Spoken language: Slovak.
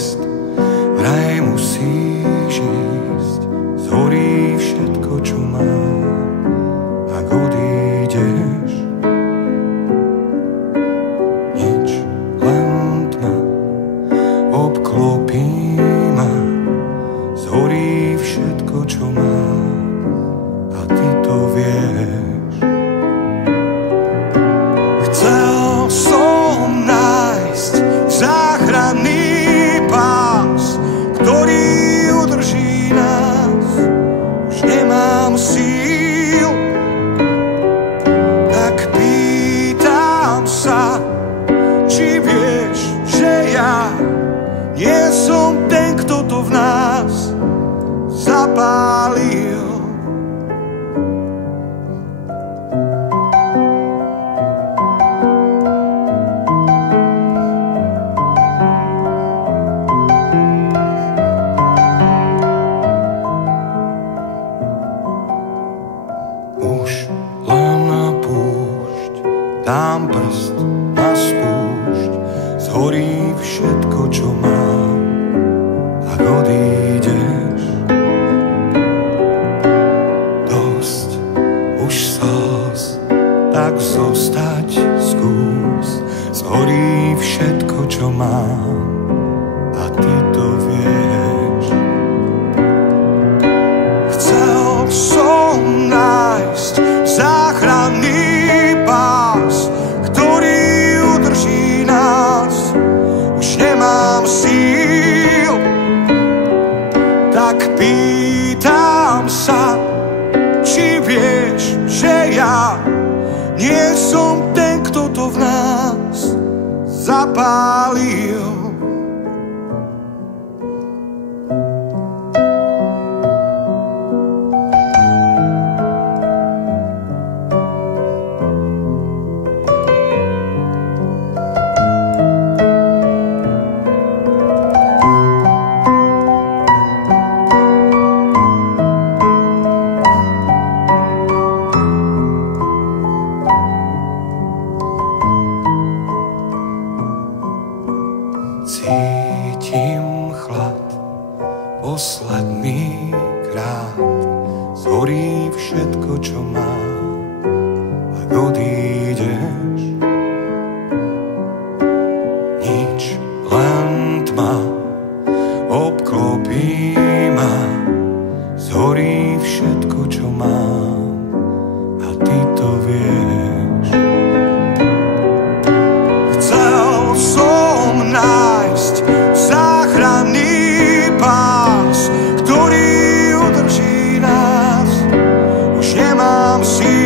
list, vraj musíš ísť, zhorí všetko, čo mám, ak odídeš. Nič, len tma, obklopí ma, zhorí všetko, čo mám, a ty to vieš. Chcel som nájsť záchranný pás, ktorý udrží nás. Už nemám síl, tak pýtam sa, či vieš, že ja nie som ten, kto to v nás zapálil. Dám prst na spúšť, zhorí všetko, čo mám, ak odídeš. Dosť už slz, tak zostať skús, zhorí všetko, čo mám, a ty to vieš. Chcel som nájsť záchranný pás, ktorý udrží nás. Už nemám síl, tak pýtam sa, či vieš, že ja nie som ten, kto to v nás zapálil. Cítim chlad, posledný krát, zhorí všetko, čo mám, ak odídeš. Nič, len tma, obklopí ma, zhorí všetko, čo mám, a ty to vieš. Chcel som nájsť záchranný pás, ktorý udrží nás. Už nemám síl,